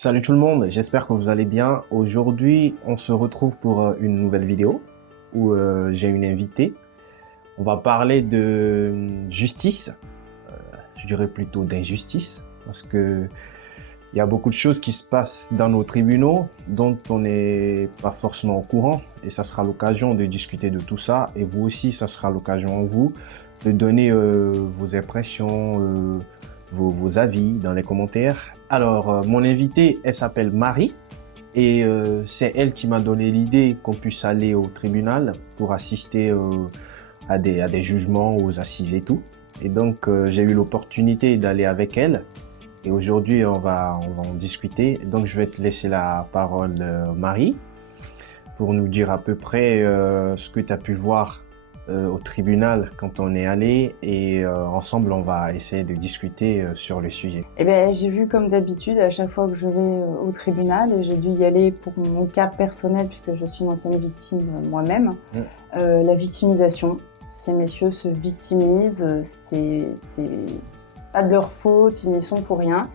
Salut tout le monde, j'espère que vous allez bien. Aujourd'hui, on se retrouve pour une nouvelle vidéo où j'ai une invitée. On va parler de justice, je dirais plutôt d'injustice, parce que il y a beaucoup de choses qui se passent dans nos tribunaux dont on n'est pas forcément au courant, et ça sera l'occasion de discuter de tout ça. Et vous aussi, ça sera l'occasion en vous de donner vos impressions, vos avis dans les commentaires. Alors, mon invitée, elle s'appelle Marie et c'est elle qui m'a donné l'idée qu'on puisse aller au tribunal pour assister à des jugements, aux assises et tout. Et donc, j'ai eu l'opportunité d'aller avec elle et aujourd'hui, on va en discuter. Donc, je vais te laisser la parole, Marie, pour nous dire à peu près ce que tu as pu voir au tribunal quand on est allé et ensemble on va essayer de discuter sur le sujet. Eh bien, j'ai vu comme d'habitude à chaque fois que je vais au tribunal, et j'ai dû y aller pour mon cas personnel puisque je suis une ancienne victime moi-même, la victimisation. Ces messieurs se victimisent, c'est pas de leur faute, ils n'y sont pour rien.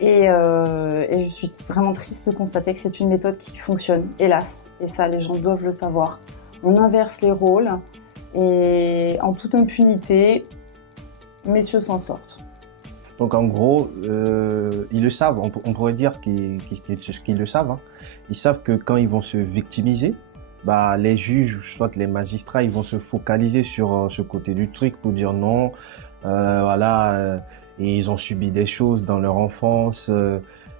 Et je suis vraiment triste de constater que c'est une méthode qui fonctionne, hélas. Et ça, les gens doivent le savoir. On inverse les rôles. Et en toute impunité, messieurs s'en sortent. Donc en gros, ils le savent, on pourrait dire qu'ils le savent. Hein. Ils savent que quand ils vont se victimiser, bah, les juges, soit les magistrats, ils vont se focaliser sur ce côté du truc pour dire non, voilà, et ils ont subi des choses dans leur enfance,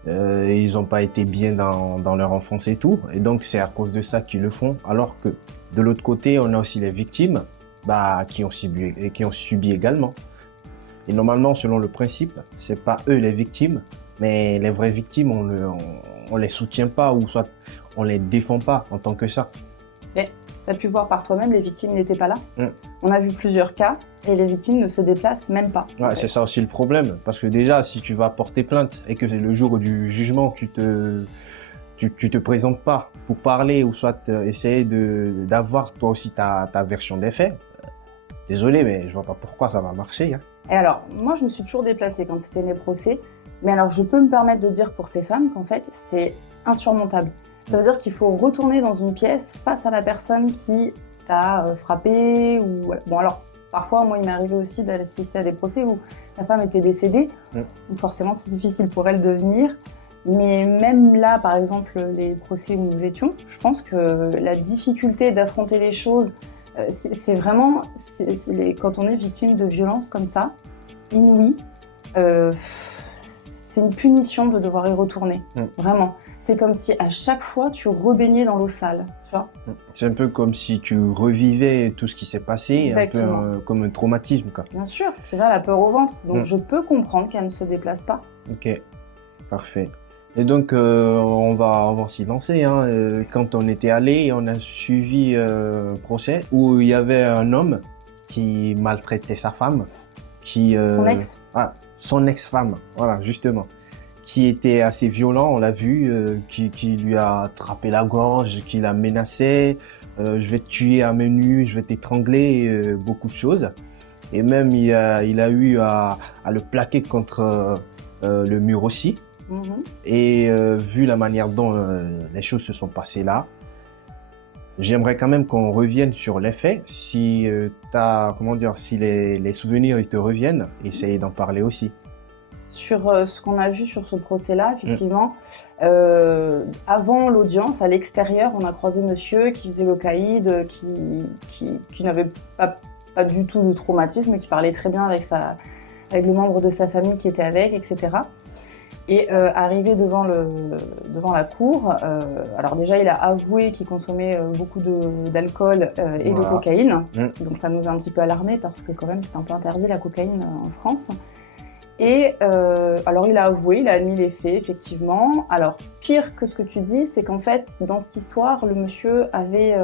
et ils n'ont pas été bien dans leur enfance et tout. Et donc c'est à cause de ça qu'ils le font, alors que de l'autre côté, on a aussi les victimes qui ont subi également. Et normalement, selon le principe, c'est pas eux les victimes, mais les vraies victimes, on les soutient pas ou soit on les défend pas en tant que ça. Mais tu as pu voir par toi-même, les victimes n'étaient pas là. On a vu plusieurs cas et les victimes ne se déplacent même pas. Ouais, c'est ça aussi le problème, parce que déjà, si tu vas porter plainte et que le jour du jugement, tu te présentes pas pour parler ou soit essayer d'avoir toi aussi ta version des faits, désolé, mais je vois pas pourquoi ça va marcher. Hein. Et alors, moi, je me suis toujours déplacée quand c'était mes procès, mais alors je peux me permettre de dire pour ces femmes qu'en fait, c'est insurmontable. Ça veut dire qu'il faut retourner dans une pièce face à la personne qui t'a frappé ou voilà. Bon alors, parfois, moi, il m'est arrivé aussi d'assister à des procès où la femme était décédée, donc forcément, c'est difficile pour elle de venir. Mais même là, par exemple, les procès où nous étions, je pense que la difficulté d'affronter les choses, c'est vraiment, quand on est victime de violences comme ça, inouïes, c'est une punition de devoir y retourner, vraiment. C'est comme si à chaque fois, tu rebaignais dans l'eau sale, tu vois. C'est un peu comme si tu revivais tout ce qui s'est passé, Exactement. Un peu comme un traumatisme, quoi. Bien sûr, tu vas la peur au ventre, donc je peux comprendre qu'elle ne se déplace pas. Ok, parfait. Et donc, on va s'y lancer. Hein. Quand on était allé, on a suivi un procès où il y avait un homme qui maltraitait sa femme. Son ex. Son ex-femme, voilà, justement. Qui était assez violent, on l'a vu, qui lui a attrapé la gorge, qui l'a menacé. Je vais te tuer à main nue, je vais t'étrangler, beaucoup de choses. Et même, il a eu à le plaquer contre le mur aussi. Et vu la manière dont les choses se sont passées là, j'aimerais quand même qu'on revienne sur les faits. Si si les souvenirs ils te reviennent, essaye d'en parler aussi. Sur ce qu'on a vu sur ce procès-là, effectivement, avant l'audience, à l'extérieur, on a croisé monsieur qui faisait le caïd, qui n'avait pas du tout de traumatisme, qui parlait très bien avec le membre de sa famille qui était avec, etc. Et arrivé devant la cour, alors déjà il a avoué qu'il consommait beaucoup d'alcool et de cocaïne, donc ça nous a un petit peu alarmés parce que quand même c'est un peu interdit la cocaïne en France. Et alors il a avoué, il a admis les faits effectivement. Alors pire que ce que tu dis, c'est qu'en fait dans cette histoire, le monsieur avait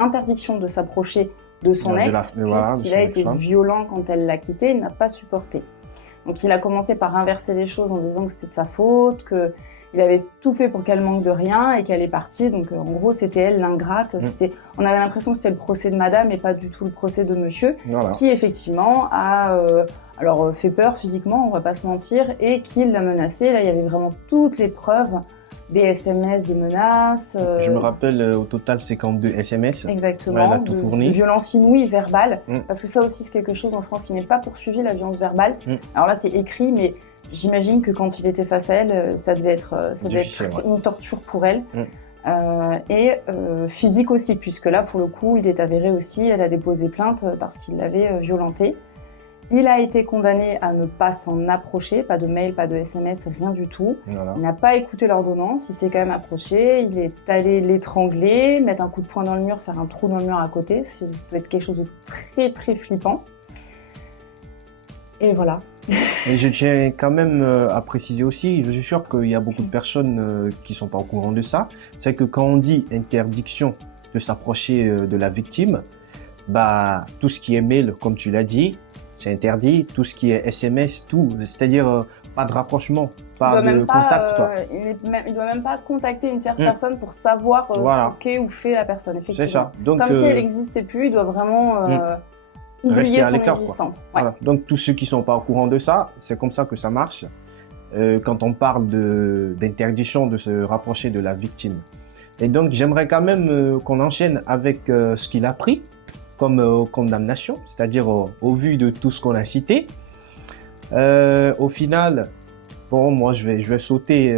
interdiction de s'approcher de son ex puisqu'il a été violent quand elle l'a quitté, il n'a pas supporté. Donc il a commencé par inverser les choses en disant que c'était de sa faute, qu'il avait tout fait pour qu'elle manque de rien et qu'elle est partie. Donc en gros, c'était elle l'ingrate. On avait l'impression que c'était le procès de madame et pas du tout le procès de monsieur, qui effectivement a fait peur physiquement, on va pas se mentir, et qui l'a menacé. Là, il y avait vraiment toutes les preuves. Des SMS de menaces. Je me rappelle, au total, 52 SMS. Exactement. Elle a tout fourni. De violence inouïe, verbale. Parce que ça aussi, c'est quelque chose en France qui n'est pas poursuivi, la violence verbale. Alors là, c'est écrit, mais j'imagine que quand il était face à elle, ça devait être une torture pour elle. Et physique aussi, puisque là, pour le coup, il est avéré aussi, elle a déposé plainte parce qu'il l'avait violentée. Il a été condamné à ne pas s'en approcher, pas de mail, pas de SMS, rien du tout. Voilà. Il n'a pas écouté l'ordonnance, il s'est quand même approché, il est allé l'étrangler, mettre un coup de poing dans le mur, faire un trou dans le mur à côté. Ça peut être quelque chose de très très flippant. Et voilà. Et je tiens quand même à préciser aussi, je suis sûr qu'il y a beaucoup de personnes qui ne sont pas au courant de ça. C'est que quand on dit interdiction de s'approcher de la victime, bah, tout ce qui est mail, comme tu l'as dit, c'est interdit, tout ce qui est SMS, tout, c'est-à-dire pas de rapprochement, pas de contact. Il ne doit même pas contacter une tierce personne pour savoir ce qu'est ou fait la personne, effectivement. C'est ça. Donc, comme si elle n'existait plus, il doit vraiment oublier son existence. Ouais. Voilà. Donc tous ceux qui ne sont pas au courant de ça, c'est comme ça que ça marche quand on parle d'interdiction de se rapprocher de la victime. Et donc j'aimerais quand même qu'on enchaîne avec ce qu'il a pris comme condamnation, c'est-à-dire au vu de tout ce qu'on a cité. Au final, bon, moi je vais sauter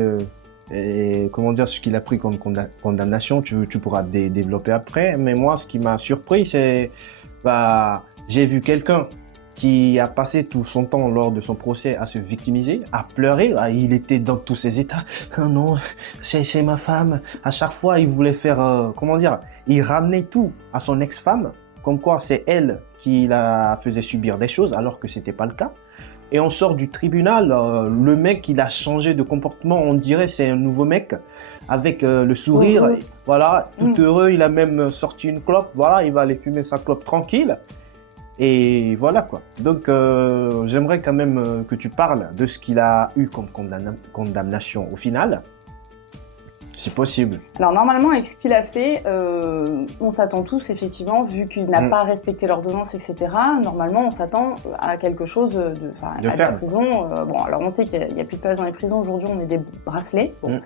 comment dire, ce qu'il a pris comme condamnation, tu pourras développer après, mais moi ce qui m'a surpris, c'est j'ai vu quelqu'un qui a passé tout son temps lors de son procès à se victimiser, à pleurer. Il était dans tous ses états. Oh non, c'est ma femme. À chaque fois, il voulait faire, comment dire, il ramenait tout à son ex-femme, comme quoi c'est elle qui la faisait subir des choses, alors que c'était pas le cas. Et on sort du tribunal, le mec, il a changé de comportement, on dirait c'est un nouveau mec, avec le sourire, voilà, tout heureux, il a même sorti une clope, voilà, il va aller fumer sa clope tranquille. Et voilà quoi. Donc j'aimerais quand même que tu parles de ce qu'il a eu comme condamnation au final. C'est possible. Alors normalement, avec ce qu'il a fait, on s'attend tous, effectivement, vu qu'il n'a pas respecté l'ordonnance, etc. Normalement, on s'attend à quelque chose de faire. La prison. Bon, alors on sait qu'il n'y a plus de place dans les prisons. Aujourd'hui, on met des bracelets. Bon.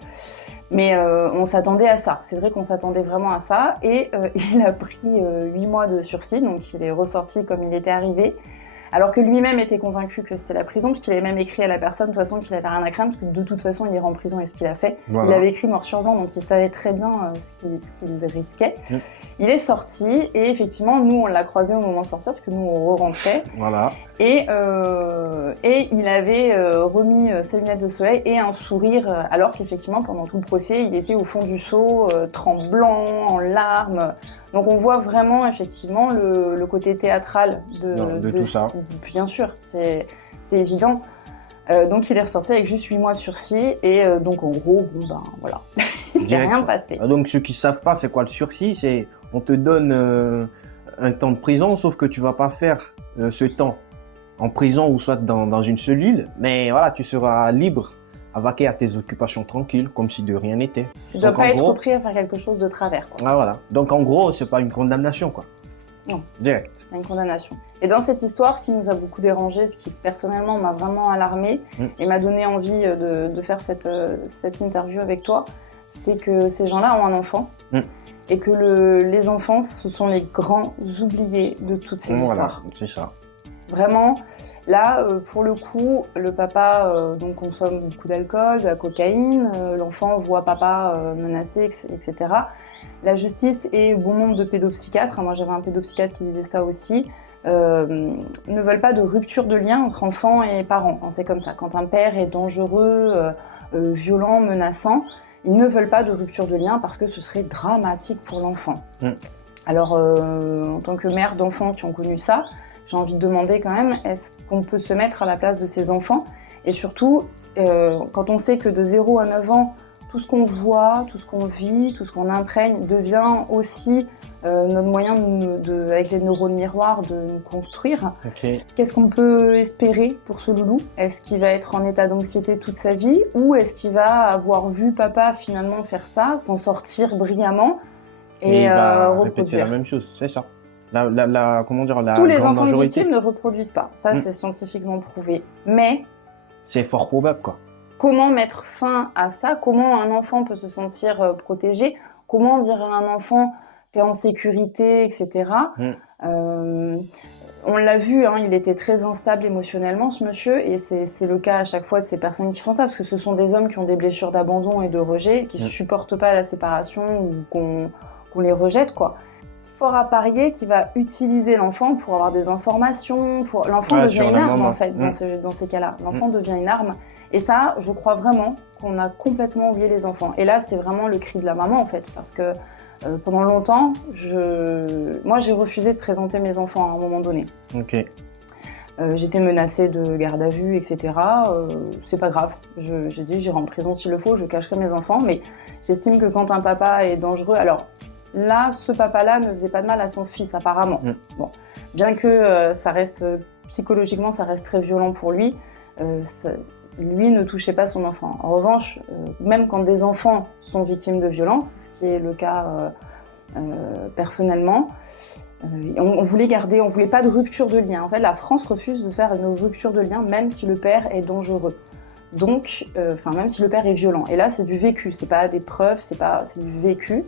Mais on s'attendait à ça. C'est vrai qu'on s'attendait vraiment à ça. Et il a pris 8 mois de sursis. Donc, il est ressorti comme il était arrivé. Alors que lui-même était convaincu que c'était la prison, puisqu'il avait même écrit à la personne de toute façon qu'il n'avait rien à craindre, parce que de toute façon il irait en prison et ce qu'il a fait. Voilà. Il avait écrit noir sur blanc, donc il savait très bien ce qu'il risquait. Il est sorti et effectivement nous on l'a croisé au moment de sortir, parce que nous on rentrait. Voilà. Et il avait remis ses lunettes de soleil et un sourire, alors qu'effectivement pendant tout le procès il était au fond du seau, tremblant, en larmes. Donc on voit vraiment effectivement le côté théâtral de tout ça. Bien sûr, c'est évident. Donc il est ressorti avec juste 8 mois de sursis et donc en gros, bon ben voilà, il s'est rien passé. Donc ceux qui savent pas c'est quoi le sursis, c'est on te donne un temps de prison, sauf que tu vas pas faire ce temps en prison ou soit dans une cellule, mais voilà, tu seras libre à vaquer à tes occupations tranquilles, comme si de rien n'était. Tu ne dois pas être pris à faire quelque chose de travers, quoi. Ah voilà. Donc en gros, c'est pas une condamnation, quoi. Non. Direct. Une condamnation. Et dans cette histoire, ce qui nous a beaucoup dérangé, ce qui personnellement m'a vraiment alarmé et m'a donné envie de faire cette interview avec toi, c'est que ces gens-là ont un enfant et que les enfants, ce sont les grands oubliés de toutes ces histoires. C'est ça. Vraiment, là, pour le coup, le papa donc consomme beaucoup d'alcool, de la cocaïne, l'enfant voit papa menacé, etc. La justice et bon nombre de pédopsychiatres, moi j'avais un pédopsychiatre qui disait ça aussi, ne veulent pas de rupture de lien entre enfants et parents, quand c'est comme ça. Quand un père est dangereux, violent, menaçant, ils ne veulent pas de rupture de lien parce que ce serait dramatique pour l'enfant. Alors, en tant que mère d'enfants qui ont connu ça, j'ai envie de demander quand même, est-ce qu'on peut se mettre à la place de ces enfants? Et surtout, quand on sait que de 0 à 9 ans, tout ce qu'on voit, tout ce qu'on vit, tout ce qu'on imprègne devient aussi notre moyen, avec les neurones miroirs, de nous construire. Okay. Qu'est-ce qu'on peut espérer pour ce loulou? Est-ce qu'il va être en état d'anxiété toute sa vie, ou est-ce qu'il va avoir vu papa finalement faire ça, s'en sortir brillamment et il va reproduire répéter la même chose, c'est ça. Comment dire, la Tous les grande enfants majorité. victimes ne reproduisent pas, ça c'est scientifiquement prouvé. Mais c'est fort probable, quoi. Comment mettre fin à ça? Comment un enfant peut se sentir protégé? Comment dire à un enfant t'es en sécurité, etc. On l'a vu, hein, il était très instable émotionnellement, ce monsieur, et c'est le cas à chaque fois de ces personnes qui font ça, parce que ce sont des hommes qui ont des blessures d'abandon et de rejet, qui supportent pas la séparation ou qu'on les rejette, quoi. Fort à parier qu'il va utiliser l'enfant pour avoir des informations, l'enfant devient une arme en fait dans ces cas-là. L'enfant devient une arme, et ça, je crois vraiment qu'on a complètement oublié les enfants. Et là, c'est vraiment le cri de la maman en fait, parce que pendant longtemps, moi j'ai refusé de présenter mes enfants à un moment donné. Ok. J'étais menacée de garde à vue, etc. C'est pas grave. J'ai dit j'irai en prison s'il le faut, je cacherai mes enfants, mais j'estime que quand un papa est dangereux, alors là, ce papa-là ne faisait pas de mal à son fils apparemment. Bon, bien que ça reste psychologiquement, ça reste très violent pour lui. Lui ne touchait pas son enfant. En revanche, même quand des enfants sont victimes de violences, ce qui est le cas personnellement, on voulait pas de rupture de lien. En fait, la France refuse de faire une rupture de lien, même si le père est dangereux. Donc, même si le père est violent. Et là, c'est du vécu, c'est pas des preuves, c'est du vécu.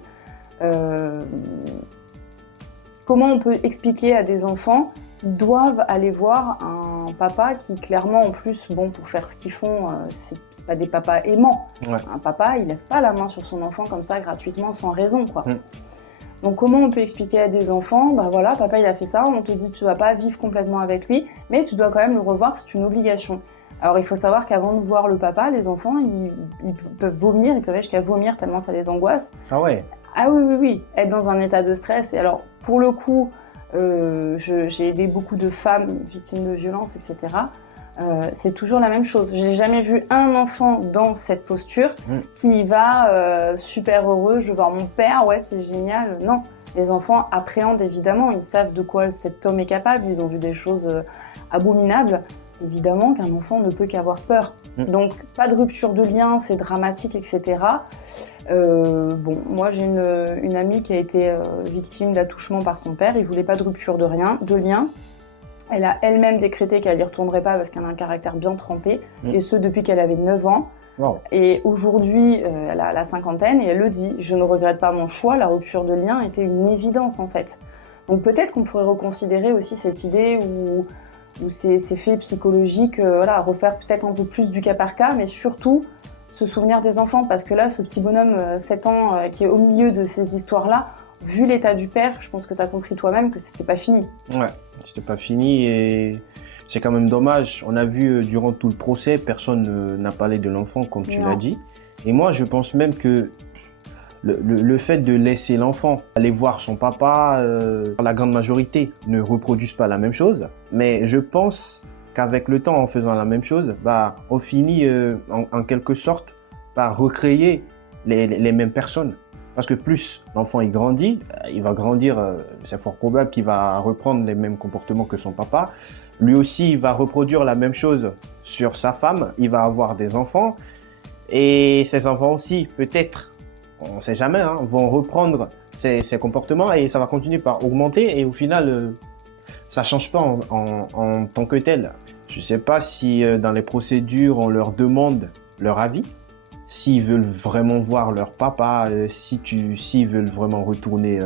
Comment on peut expliquer à des enfants qu'ils doivent aller voir un papa qui, clairement, en plus, pour faire ce qu'ils font, c'est pas des papas aimants. Ouais. Un papa, il lève pas la main sur son enfant comme ça, gratuitement, sans raison, quoi. Donc, comment on peut expliquer à des enfants, voilà, papa, il a fait ça, on te dit que tu vas pas vivre complètement avec lui, mais tu dois quand même le revoir, c'est une obligation. Alors, il faut savoir qu'avant de voir le papa, les enfants, ils peuvent vomir, ils peuvent aller jusqu'à vomir tellement ça les angoisse. Ah ouais. Ah oui, être dans un état de stress. Et alors, pour le coup, j'ai aidé beaucoup de femmes victimes de violences, etc. C'est toujours la même chose. J'ai jamais vu un enfant dans cette posture qui va super heureux, je veux voir mon père, ouais, c'est génial. Non, les enfants appréhendent évidemment, ils savent de quoi cet homme est capable, ils ont vu des choses abominables. Évidemment qu'un enfant ne peut qu'avoir peur. Donc, pas de rupture de lien, c'est dramatique, etc. Moi, j'ai une amie qui a été victime d'attouchement par son père. Il voulait pas de rupture de lien. Elle a elle-même décrété qu'elle n'y retournerait pas parce qu'elle a un caractère bien trempé, et ce, depuis qu'elle avait 9 ans. Wow. Et aujourd'hui, elle a la cinquantaine, et elle le dit, je ne regrette pas mon choix, la rupture de lien était une évidence, en fait. Donc, peut-être qu'on pourrait reconsidérer aussi cette idée où ces faits psychologiques, refaire peut-être un peu plus du cas par cas, mais surtout se souvenir des enfants, parce que là, ce petit bonhomme 7 ans qui est au milieu de ces histoires-là, vu l'état du père, je pense que tu as compris toi-même que c'était pas fini. Ouais, c'était pas fini, et c'est quand même dommage. On a vu durant tout le procès, personne n'a parlé de l'enfant, comme tu l'as dit. Et moi, je pense même que le fait de laisser l'enfant aller voir son papa, la grande majorité ne reproduisent pas la même chose. Mais je pense qu'avec le temps, en faisant la même chose, on finit en quelque sorte par recréer les mêmes personnes. Parce que plus l'enfant il va grandir, c'est fort probable qu'il va reprendre les mêmes comportements que son papa. Lui aussi, il va reproduire la même chose sur sa femme, il va avoir des enfants. Et ses enfants aussi, peut-être, on ne sait jamais, vont reprendre ces comportements, et ça va continuer par augmenter, et au final, ça ne change pas en tant que tel. Je ne sais pas si dans les procédures, on leur demande leur avis, s'ils veulent vraiment voir leur papa, s'ils veulent vraiment retourner,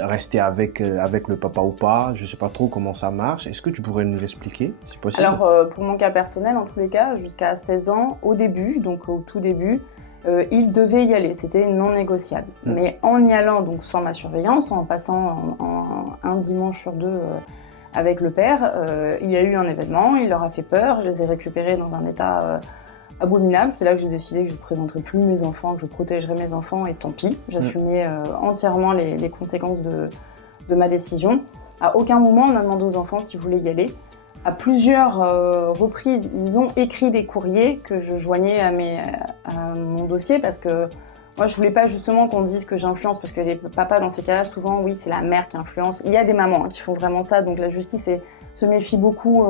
rester avec le papa ou pas. Je ne sais pas trop comment ça marche. Est-ce que tu pourrais nous expliquer, si possible? Alors, pour mon cas personnel, en tous les cas, jusqu'à 16 ans, au tout début, il devait y aller, c'était non négociable. Mais en y allant, donc sans ma surveillance, en passant un dimanche sur 2 avec le père, il y a eu un événement, il leur a fait peur, je les ai récupérés dans un état abominable. C'est là que j'ai décidé que je ne présenterais plus mes enfants, que je protégerais mes enfants, et tant pis. J'assumais entièrement les conséquences de ma décision. À aucun moment, on a demandé aux enfants s'ils voulaient y aller. À plusieurs reprises, ils ont écrit des courriers que je joignais à mon dossier parce que moi, je voulais pas justement qu'on dise que j'influence, parce que les papas, dans ces cas-là, souvent, oui, c'est la mère qui influence. Il y a des mamans qui font vraiment ça, donc la justice se méfie beaucoup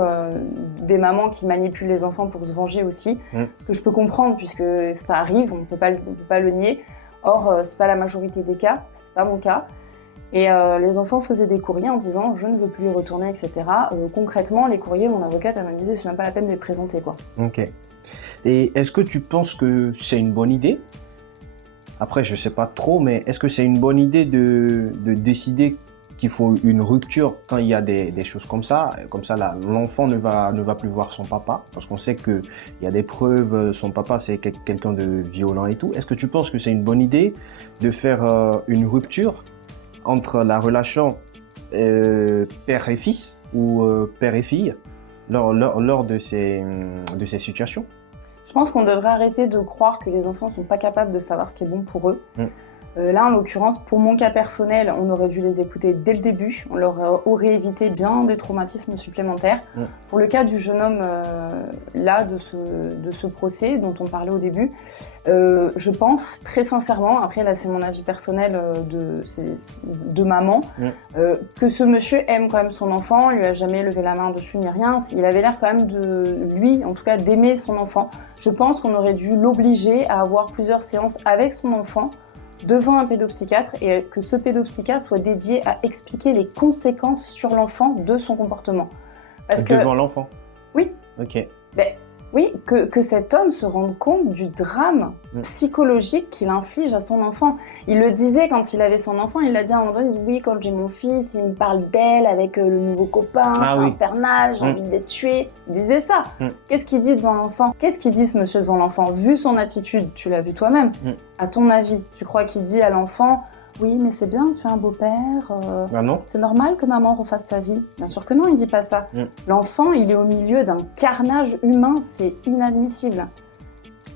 des mamans qui manipulent les enfants pour se venger aussi. Ce que je peux comprendre, puisque ça arrive, on ne peut pas le nier. Or, c'est pas la majorité des cas, c'était pas mon cas. Et les enfants faisaient des courriers en disant « je ne veux plus y retourner », etc. Concrètement, les courriers, mon avocate, elle me disait « c'est même pas la peine de les présenter, quoi ». Ok. Et est-ce que tu penses que c'est une bonne idée? Après, je sais pas trop, mais est-ce que c'est une bonne idée de décider qu'il faut une rupture quand il y a des choses comme ça? Comme ça, l'enfant ne va plus voir son papa, parce qu'on sait qu'il y a des preuves, son papa c'est quelqu'un de violent et tout. Est-ce que tu penses que c'est une bonne idée de faire une rupture entre la relation père et fils ou père et fille lors de ces situations? Je pense qu'on devrait arrêter de croire que les enfants ne sont pas capables de savoir ce qui est bon pour eux. Là, en l'occurrence, pour mon cas personnel, on aurait dû les écouter dès le début. On leur aurait évité bien des traumatismes supplémentaires. Pour le cas du jeune homme là, de ce procès dont on parlait au début, je pense très sincèrement, après là c'est mon avis personnel de maman, que ce monsieur aime quand même son enfant, lui a jamais levé la main dessus ni rien. Il avait l'air quand même lui, en tout cas, d'aimer son enfant. Je pense qu'on aurait dû l'obliger à avoir plusieurs séances avec son enfant devant un pédopsychiatre et que ce pédopsychiatre soit dédié à expliquer les conséquences sur l'enfant de son comportement. Devant l'enfant? Oui. Ok. Oui, que cet homme se rende compte du drame psychologique qu'il inflige à son enfant. Il le disait quand il avait son enfant, il l'a dit à un moment donné, il dit, oui, quand j'ai mon fils, il me parle d'elle avec le nouveau copain, c'est infernal, j'ai envie de les tuer. Il disait ça. Qu'est-ce qu'il dit devant l'enfant? Qu'est-ce qu'il dit ce monsieur devant l'enfant? Vu son attitude, tu l'as vu toi-même. À ton avis, tu crois qu'il dit à l'enfant, oui, mais c'est bien, tu es un beau-père, non. C'est normal que maman refasse sa vie? Bien sûr que non, il dit pas ça. L'enfant, il est au milieu d'un carnage humain, c'est inadmissible.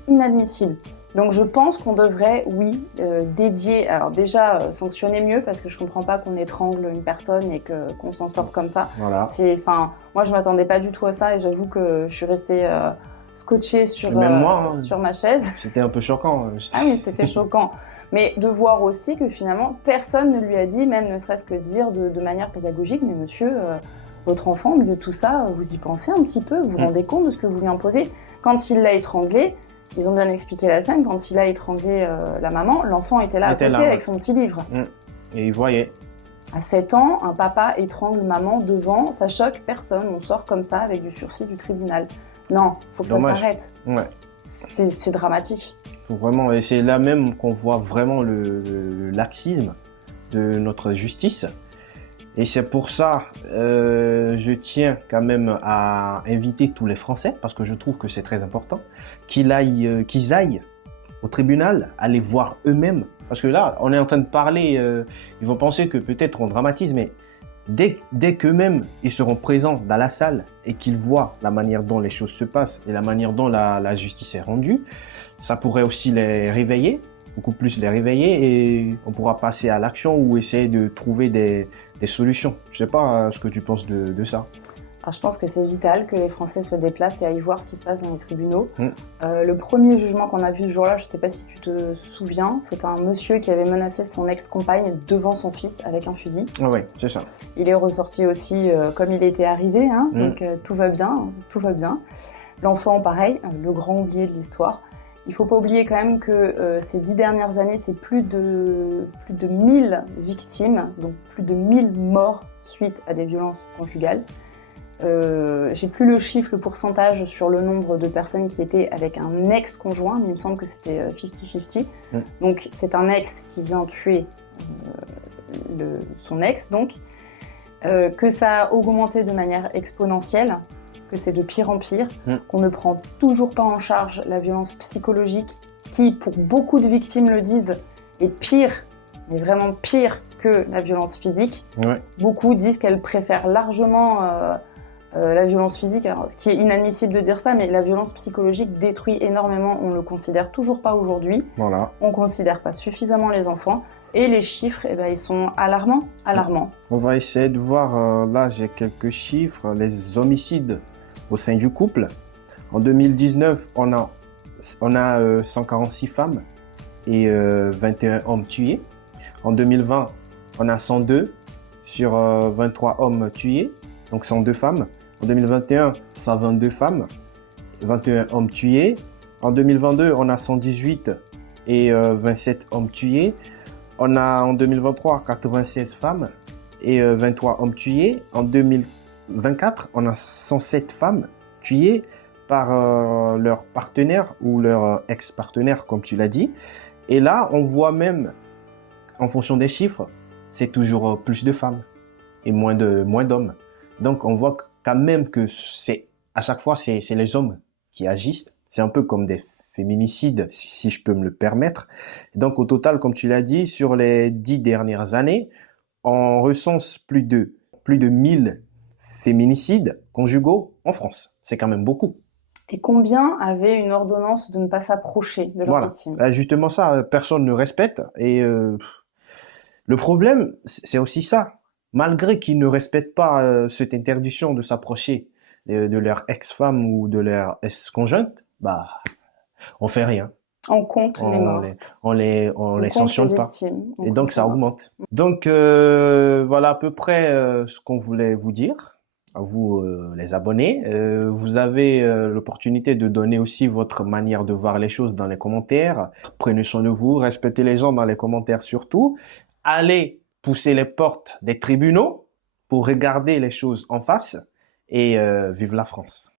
Inadmissible. Donc je pense qu'on devrait, oui, dédier, alors déjà sanctionner mieux, parce que je comprends pas qu'on étrangle une personne et qu'on s'en sorte comme ça. Voilà. Moi je m'attendais pas du tout à ça et j'avoue que je suis restée scotchée sur ma chaise. C'était un peu choquant. Ah oui, c'était choquant. Mais de voir aussi que finalement, personne ne lui a dit, même ne serait-ce que dire de manière pédagogique, mais monsieur, votre enfant, au milieu de tout ça, vous y pensez un petit peu, vous vous rendez compte de ce que vous lui imposez? Quand il l'a étranglé, ils ont bien expliqué la scène, quand il a étranglé la maman, l'enfant était là à côté avec son petit livre. Et il voyait. À 7 ans, un papa étrangle maman devant, ça choque personne, on sort comme ça avec du sursis du tribunal. Non, faut que ça s'arrête. C'est dramatique. Vraiment, et c'est là même qu'on voit vraiment le laxisme de notre justice. Et c'est pour ça, je tiens quand même à inviter tous les Français, parce que je trouve que c'est très important, qu'ils aillent au tribunal, aller voir eux-mêmes. Parce que là, on est en train de parler, ils vont penser que peut-être on dramatise, mais dès qu'eux-mêmes, ils seront présents dans la salle et qu'ils voient la manière dont les choses se passent et la manière dont la justice est rendue, ça pourrait aussi les réveiller, beaucoup plus les réveiller, et on pourra passer à l'action ou essayer de trouver des solutions. Je ne sais pas ce que tu penses de ça. Alors, je pense que c'est vital que les Français se déplacent et aillent voir ce qui se passe dans les tribunaux. Le premier jugement qu'on a vu ce jour-là, je ne sais pas si tu te souviens, c'est un monsieur qui avait menacé son ex-compagne devant son fils avec un fusil. Oui, c'est ça. Il est ressorti aussi comme il était arrivé, donc tout va bien, tout va bien. L'enfant, pareil, le grand oublié de l'histoire. Il ne faut pas oublier quand même que ces 10 dernières années, c'est plus de 1000 victimes, donc plus de 1000 morts suite à des violences conjugales. J'ai plus le chiffre, le pourcentage sur le nombre de personnes qui étaient avec un ex-conjoint, mais il me semble que c'était 50-50. Donc c'est un ex qui vient tuer son ex, donc. Que ça a augmenté de manière exponentielle, que c'est de pire en pire, qu'on ne prend toujours pas en charge la violence psychologique qui, pour beaucoup de victimes le disent, est pire, mais vraiment pire que la violence physique. Beaucoup disent qu'elles préfèrent largement la violence physique, alors, ce qui est inadmissible de dire ça, mais la violence psychologique détruit énormément, on ne le considère toujours pas aujourd'hui, on ne considère pas suffisamment les enfants, et les chiffres, ils sont alarmants. On va essayer de voir, là j'ai quelques chiffres, les homicides au sein du couple. En 2019, on a on a 146 femmes et 21 hommes tués. En 2020, on a 102 sur 23 hommes tués, donc 102 femmes. En 2021, 122 femmes, 21 hommes tués. En 2022, on a 118 et 27 hommes tués. On a en 2023 96 femmes et 23 hommes tués. En 2024, on a 107 femmes tuées par leur partenaire ou leur ex-partenaire, comme tu l'as dit. Et là, on voit même, en fonction des chiffres, c'est toujours plus de femmes et moins d'hommes. Donc, on voit quand même que à chaque fois, c'est les hommes qui agissent. C'est un peu comme des féminicides, si je peux me le permettre. Donc, au total, comme tu l'as dit, sur les 10 dernières années, on recense plus de 1000 féminicides conjugaux en France. C'est quand même beaucoup. Et combien avaient une ordonnance de ne pas s'approcher de leur victime? Justement ça, personne ne respecte. Et le problème, c'est aussi ça. Malgré qu'ils ne respectent pas cette interdiction de s'approcher de leur ex-femme ou de leur ex-conjointe, bah, on fait rien. On compte les morts. On les sanctionne pas. Et donc, ça augmente. Donc, voilà à peu près ce qu'on voulait vous dire. À vous, les abonnés. Vous avez l'opportunité de donner aussi votre manière de voir les choses dans les commentaires. Prenez soin de vous, respectez les gens dans les commentaires surtout. Allez pousser les portes des tribunaux pour regarder les choses en face et vive la France.